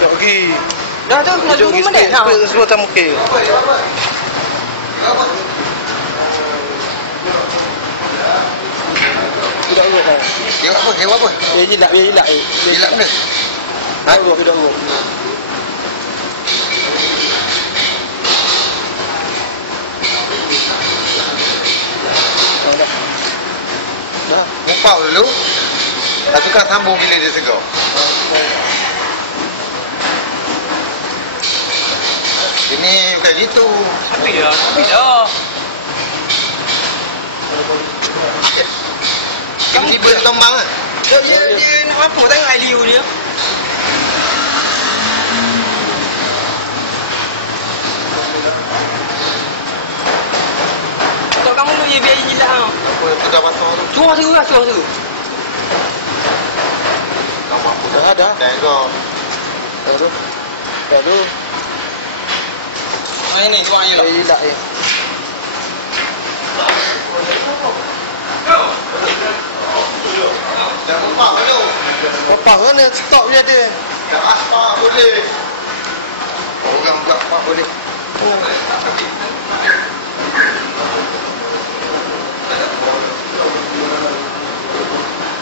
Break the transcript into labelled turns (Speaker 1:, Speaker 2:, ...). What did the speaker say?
Speaker 1: Tak pergi.
Speaker 2: Dah tu nak 20 minit dah.
Speaker 1: Semua tak mungkin. Tidak urut kan?
Speaker 3: Hewan apa?
Speaker 1: Biar jilat.
Speaker 3: Jilat benda?
Speaker 1: Tidak urut. Dah.
Speaker 3: Mupau dulu. Dah tukar sambung bila dia segar. Ini bukan gitu.
Speaker 2: Habis dah.
Speaker 3: Tiba-tiba dia tombang kan?
Speaker 2: Dia nak apa? Tengok air liu dia. Tok kamu tu je biar jilat tau.
Speaker 3: Apa yang pegang pasal tu?
Speaker 2: Curah seru.
Speaker 3: Kamu apa
Speaker 1: Dah ada.
Speaker 3: Tengok.
Speaker 1: Baru.
Speaker 2: Ini curah je lah.
Speaker 1: Biar jilat je.
Speaker 3: Dah mupau dulu.
Speaker 1: Lepas kan dia stop je dia.
Speaker 3: Dah aspak boleh. Orang buat apa boleh.
Speaker 1: Oh.